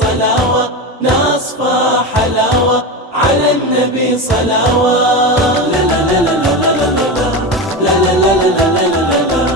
صلاوة، نصفى حلاوة على النبي صلاوة. لا لا لا لا لا لا لا لا لا لا لا لا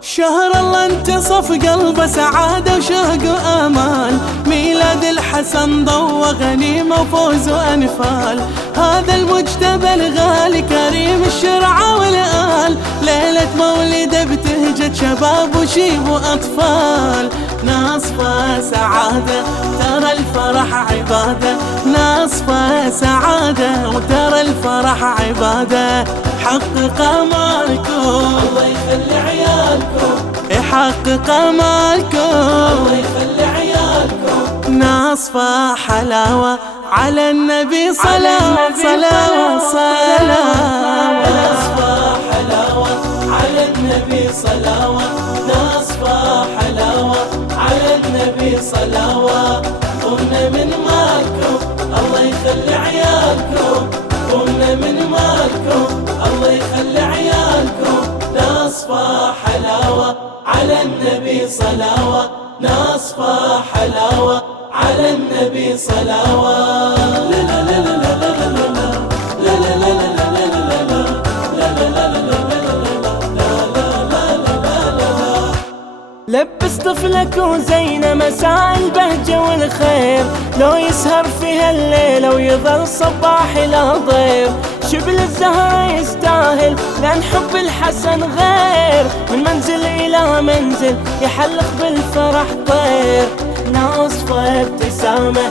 شهر الله انتصف قلبه سعادة وشهق وآمال، ميلاد الحسن ضوى غنيمة وفوز وأنفال. هذا المجتبى الغالي كريم الشرعة والآل، ليلة مولده بتهجد شباب وشيب وأطفال. نصفى سعادة ترى الفرح عبادة، نصفى سعادة وترى الفرح عبادة. حقق امالكم الله يخلي عيالكم، يحقق امالكم الله يخلي عيالكم. نصفى حلاوة على النبي صلاوة صلاوة صلاوة. نصفى حلاوة على النبي صلاوة، نصفى حلاوة على النبي صلاوة. قمنا من مالكم الله يخلي عيالكم، قمنا من مالكم الله يخلي عيالكم. نصفى حلاوة على النبي صلاوة، نصفى حلاوة على النبي صلاوة. لا لا لا لا لا لا لا لا لا لبس طفلك وزينه مساء البهجة والخير، لو يسهر في هالليلة ويظل صباح إلى ضير. شبل الزهر يستاهل لأن حب الحسن غير، من منزل إلى منزل يحلق بالفرح طير. ناصفة ابتسامة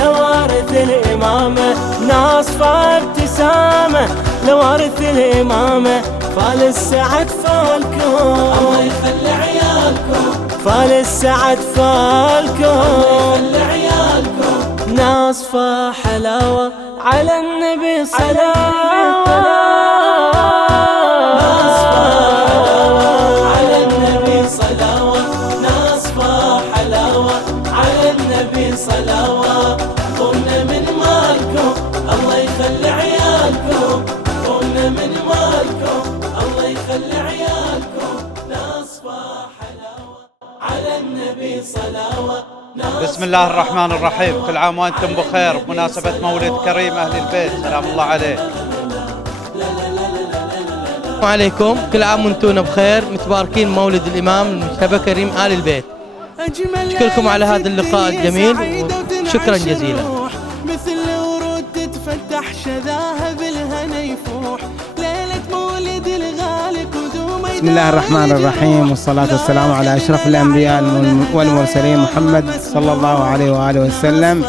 لوارث الإمامة، ناصفة ابتسامة لوارث الإمامة. فال السعد فالكم الله يخلي عيالكم، فال السعد فالكم الله يخلي عيالكم. نصفى حلاوة على النبي صلاوة، نصفى حلاوة على النبي صلاوة، نصفى حلاوة على النبي صلاوة. قمنا من مالكم الله يخلي عيالكم، قمنا من مالكم الله يخلي عيالكم. نصفى حلاوة على النبي صلاوة. بسم الله الرحمن الرحيم. كل عام وانتم بخير بمناسبة مولد كريم أهل البيت سلام الله عليه. السلام عليكم، كل عام وانتم بخير، متباركين مولد الإمام المجتبى كريم آل البيت. أشكركم على هذا اللقاء الجميل وشكرا جزيلا. مثل ورود تتفتح شذاها بالهنا يفوح، ليلة مولد الغالي قدوم. بسم الله الرحمن الرحيم، والصلاة والسلام على أشرف الأنبياء والمرسلين محمد صلى الله عليه وآله وسلم.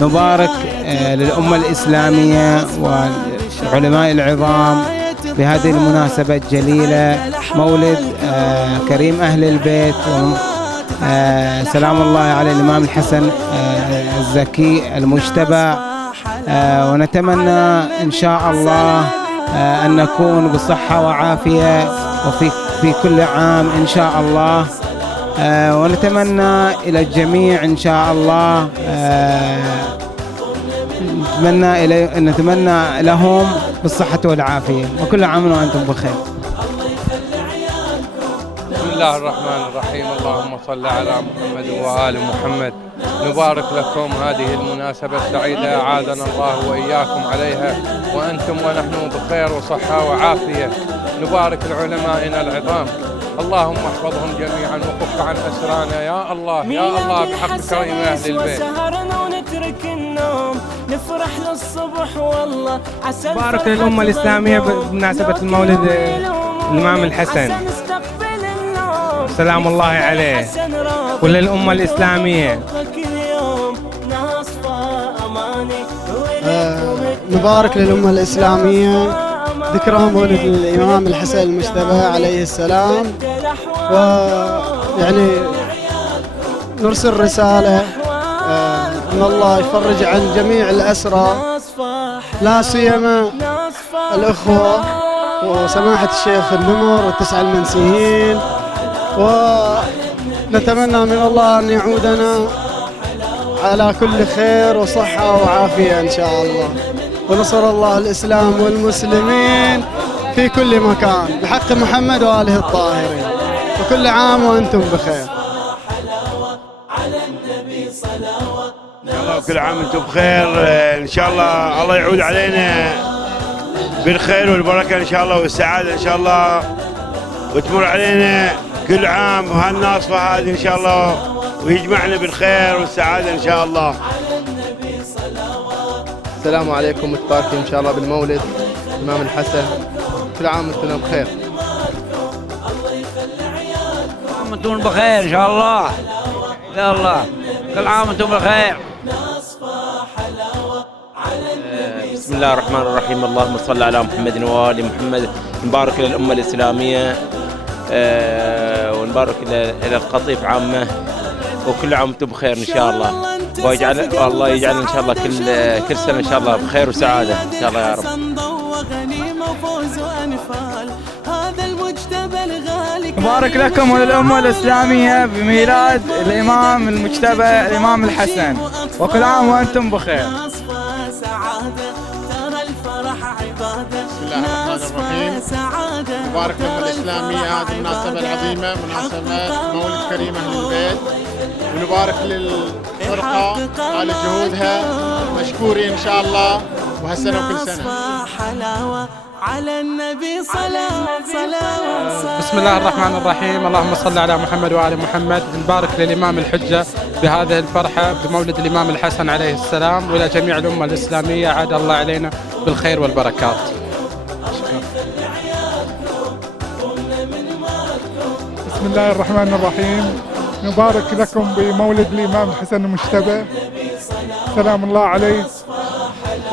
نبارك للأمة الإسلامية والعلماء العظام بهذه المناسبة الجليلة، مولد كريم أهل البيت. سلام الله على الإمام الحسن الزكي المجتبى. ونتمنى إن شاء الله أن نكون بصحة وعافية وفي كل عام إن شاء الله. ونتمنى إلى الجميع إن شاء الله، نتمنى لهم بالصحة والعافية، وكل عام وأنتم بخير. بسم الله الرحمن الرحيم. اللهم صل على محمد وآل محمد. نبارك لكم هذه المناسبة السعيدة، أعاذنا الله وإياكم عليها وأنتم ونحن بخير وصحة وعافية. نبارك لعلمائنا العظام، اللهم احفظهم جميعا وكف عن أسرانا يا الله يا الله بحق كريم أهل البيت. نفرح للصبح والله. بارك للأمة الإسلامية بمناسبة المولد الإمام الحسن، سلام الله عليه، وللأمة الإسلامية. نبارك للأمة الإسلامية ذكرى مولد الإمام الحسن المجتبى عليه السلام، ويعني نرسل رسالة أن الله يفرج عن جميع الأسرى، لا سيما الأخوة وسماحة الشيخ النمر والتسعة المنسيين. ونتمنى من الله أن يعودنا على كل خير وصحة وعافية إن شاء الله، ونصر الله الإسلام والمسلمين في كل مكان بحق محمد وآله الطاهرين. وكل عام وأنتم بخير. إن شاء الله كل عام وأنتم بخير. إن شاء الله الله يعود علينا بالخير والبركة إن شاء الله والسعادة إن شاء الله، وتمر علينا كل عام وهالناصفة هذه إن شاء الله، ويجمعنا بالخير والسعادة إن شاء الله. السلام عليكم، متباركين إن شاء الله بالمولد الإمام الحسن. كل عام وأنتم بخير. كل عام وأنتم بخير إن شاء الله. يا الله كل عام وأنتم بخير. بسم الله الرحمن الرحيم. اللهم صل على محمد وآل محمد. نبارك للأمة الإسلامية ونبارك إلى القطيف عامة، وكل عام وأنتم بخير إن شاء الله، ويجعل الله يجعل إن شاء الله كل سنة إن شاء الله بخير وسعادة إن شاء الله يا رب. مبارك لكم وللأمة الإسلامية بميلاد الإمام المجتبى الإمام الحسن، وكل عام وأنتم بخير. بسم الله الرحمن الرحيم. مبارك للأمة الإسلامية هذه المناسبة العظيمة، مناسبة مولد كريم أهل البيت، ونبارك للفرقة على جهودها، مشكورين إن شاء الله، وهالسنة وكل سنة. على النبي صلاة. بسم الله الرحمن الرحيم. اللهم صل على محمد وآل محمد. نبارك للإمام الحجة بهذه الفرحة بمولد الإمام الحسن عليه السلام، وإلى جميع الأمة الإسلامية عاد الله علينا بالخير والبركات. بسم الله الرحمن الرحيم. نبارك لكم بمولد الإمام الحسن المجتبى سلام الله عليه،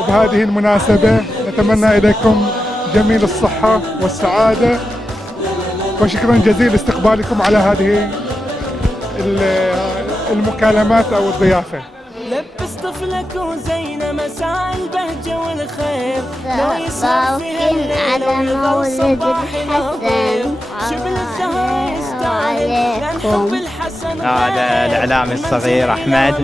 وبهذه المناسبة نتمنى إليكم جميل الصحة والسعادة، وشكرا جزيلا استقبالكم على هذه المكالمات أو الضيافة. لبس طفلك وزينه مساء البهجة والخير، لو يسهر فيها الليل ويظل صباح نظير، شبل الزهر يستاهل لأن حب الحسن. هذا الإعلامي الصغير أحمد،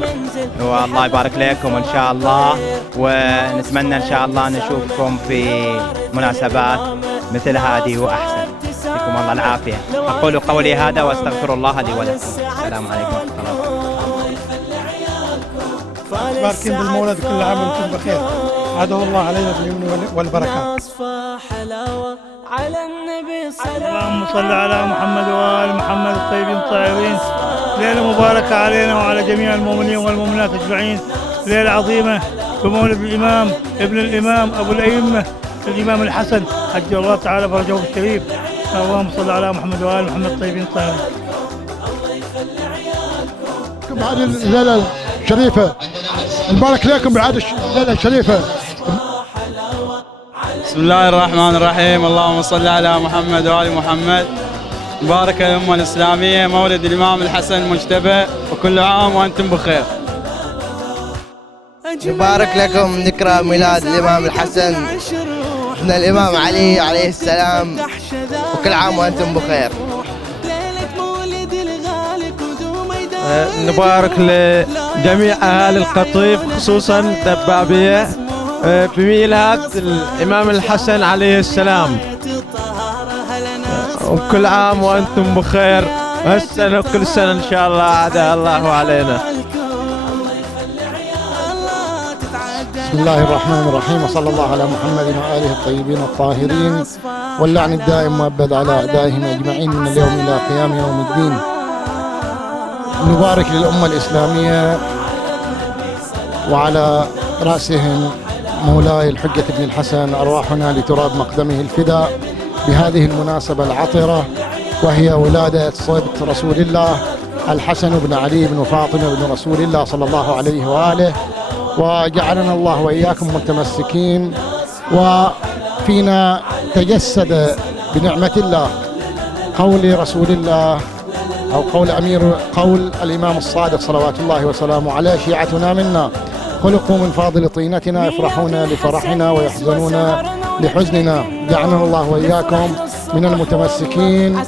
والله يبارك لكم إن شاء الله، ونتمنى إن شاء الله نشوفكم في مناسبات مثل هذه وأحسن. يعطيكم الله العافية. أقول قولي هذا وأستغفر الله لي ولكم. السلام عليكم ورحمة الله. مباركين بالمولد، كل عام وانتم بخير. عاده الله علينا باليمن والبركات. اللهم صل على محمد وآل محمد الطيبين الطاهرين. ليلة مباركة علينا وعلى جميع المؤمنين والمؤمنات أجمعين، ليلة عظيمة بمولد الإمام ابن الإمام أبو الأئمة الإمام الحسن عجل الله تعالى فرجه الشريف. اللهم صل على محمد وآل محمد الطيبين الطاهرين. هذه الليلة الشريفة، نبارك لكم بعد الليلة الشريفة. بسم الله الرحمن الرحيم. اللهم صل على محمد وآل محمد. مبارك الأمة الإسلامية مولد الإمام الحسن المجتبى، وكل عام وأنتم بخير. مبارك لكم ذكرى ميلاد الإمام الحسن ابن الإمام علي عليه السلام، وكل عام وأنتم بخير. نبارك لجميع أهالي القطيف خصوصا دبابية بميلاد الإمام الحسن عليه السلام، وكل عام وأنتم بخير، وهالسنة وكل سنة إن شاء الله عادها الله علينا. بسم الله الرحمن الرحيم، وصلى الله على محمد وآله الطيبين الطاهرين، واللعن الدائم مؤبد على أعدائهم أجمعين من اليوم إلى قيام يوم الدين. نبارك للأمة الإسلامية وعلى رأسهم مولاي الحجة بن الحسن، أرواحنا لتراب مقدمه الفداء بهذه المناسبة العطرة، وهي ولادة صبت رسول الله الحسن بن علي بن فاطمة بن رسول الله صلى الله عليه وآله، وجعلنا الله وإياكم متمسكين، وفينا تجسد بنعمة الله قول رسول الله أو قول الإمام الصادق صلوات الله وسلامه عليه: شيعتنا منا، خلقوا من فاضل طينتنا، يفرحون لفرحنا ويحزنون لحزننا. جعلنا الله وإياكم من المتمسكين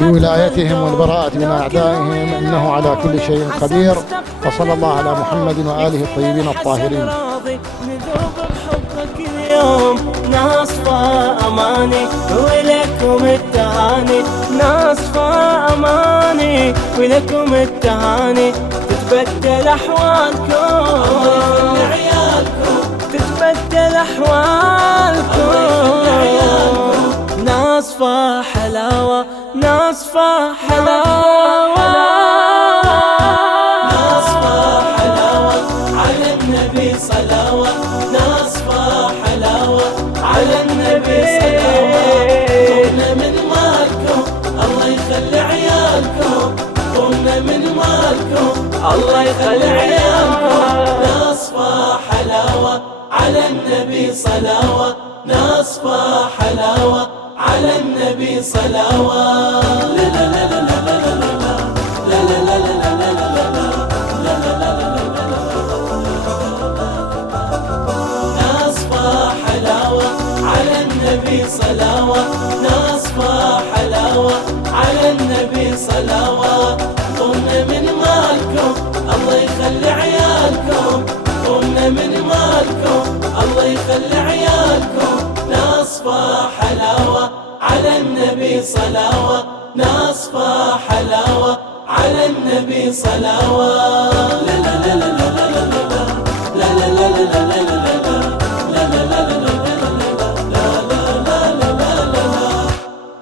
بولايتهم والبراءة من أعدائهم، إنه على كل شيء قدير. وصلى الله على محمد وآله الطيبين الطاهرين. ناصفة أماني ولكم التهاني، ناصفة أماني ولكم التهاني، تتبدل أحوالكم تتبدل أحوالكم، ناصفة حلاوة ناصفة حلاوة، ناصفة حلاوة على النبي صلاوة، ناصفة حلاوة على النبي صلاوة، قمنا من مالكم الله يخلي عيالكم، قمنا من مالكم الله يخلي عيالكم، ناصفة حلاوة على النبي صلاوة، ناصفة حلاوة على النبي صلاوة، لا لا لا لا لا لا لا لا لا ناصفة حلاوة على النبي صلاوة، ناصفة حلاوة على النبي صلاوة، قمنا من مالكم الله يخلي عيالكم، قمنا من مالكم الله يخلي عيالكم، ناصفة حلاوة على النبي صلاوة، ناصفة حلاوة على النبي صلاوة، لا لا لا لا لا لا لا لا لا لا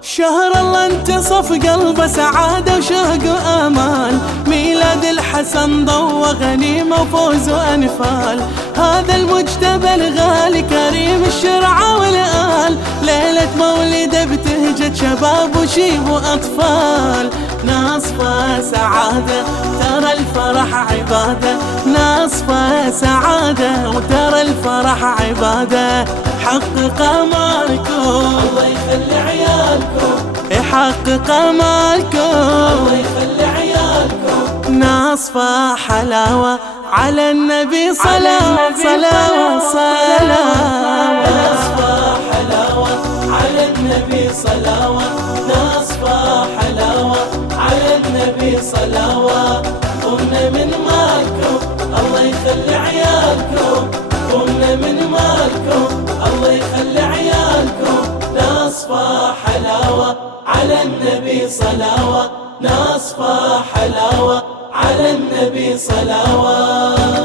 شهر الله انتصف قلبه سعادة وشهق وآمال، ميلاد الحسن ضوى غنيمة وفوز وأنفال، هذا المجتبى الغالي كريم الشرعة والآل، ليلة مولده بتهجة شباب وشيب وأطفال، ناصفة سعادة ترى الفرح عبادة، ناصفة سعادة وترى الفرح عبادة، حقق امالكم الله يخلي عيالكم، يحقق امالكم الله يخلي عيالكم، ناصفة حلاوة على النبي صلاة صلاة صلاة، ناصفة حلاوة على النبي صلاوة، ناصفة حلاوة على النبي صلاوة، قمنا من مالكم الله يخلي عيالكم، قمنا من مالكم الله يخلي عيالكم، ناصفة حلاوة على النبي صلاوة، ناصفة حلاوة على النبي صلاوة،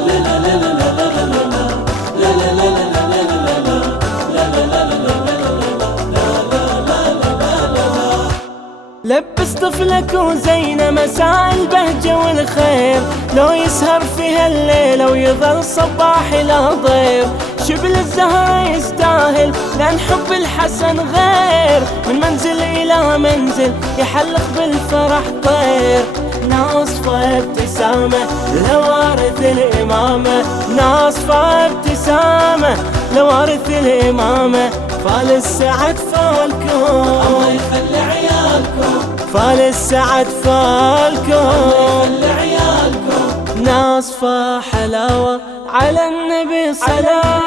لا لا لا لا لا لا لا لا لبس طفلك وزينه مساء البهجة والخير، لو يسهر في هالليلة ويظل صباح إلى ضير، شبل الزهرة يستاهل لأن حب الحسن غير، من منزل إلى منزل يحلق بالفرح طير، ناصفة ابتسامة لوارث الإمامة، ناصفة ابتسامة لوارث الإمامة، فال السعد فالكم الله يخلي عيالكم، فال السعد فالكم الله يخلي عيالكم، ناصفة حلاوة على النبي صلاة،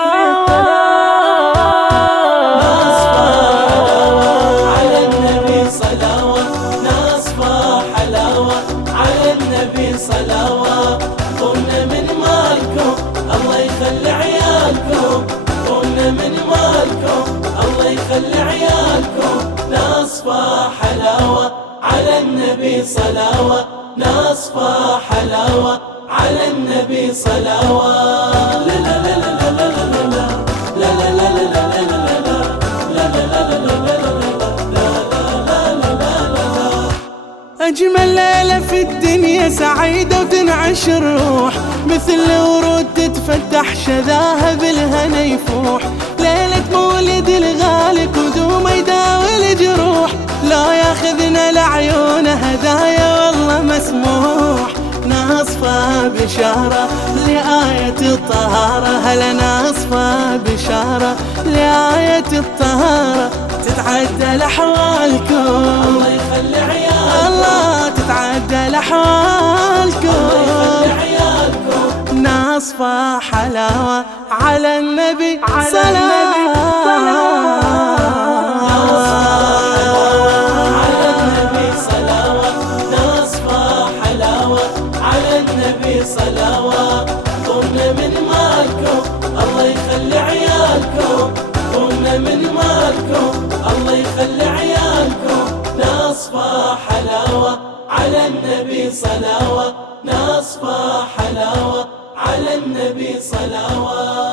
ناصفة حلاوة على النبي صلاوة، ناصفة حلاوة على النبي صلاوة، قمنا من مالكم الله يخلي عيالكم، قمنا من مالكم الله يخلي عيالكم، ناصفة حلاوة على النبي صلاوة، ناصفة حلاوة على النبي صلاوة، لا لا لا لا لا لا لا لا لا أجمل ليلة في الدنيا سعيدة وتنعش الروح، مثل ورود تتفتح شذاها بالهنا يفوح، ليلة مولد الغالي قدومه يداوي الجروح، لا ياخذنا لعيونه هدايا والله مسموح، ناصفة بشارة لآية الطهارة، هلا ناصفة بشارة لآية الطهارة، تتعدل أحوالكم الله يخلي عيالكم، الله تتعدل أحوالكم الله يخلي عيالكم، ناصفة حلاوة على النبي صلاة، صلاوة، قمنا من مالكم الله يخلي عيالكم، قمنا من مالكم، الله يخلي عيالكم. نصفى حلاوة على النبي صلاوة، نصفى حلاوة على النبي صلاوة.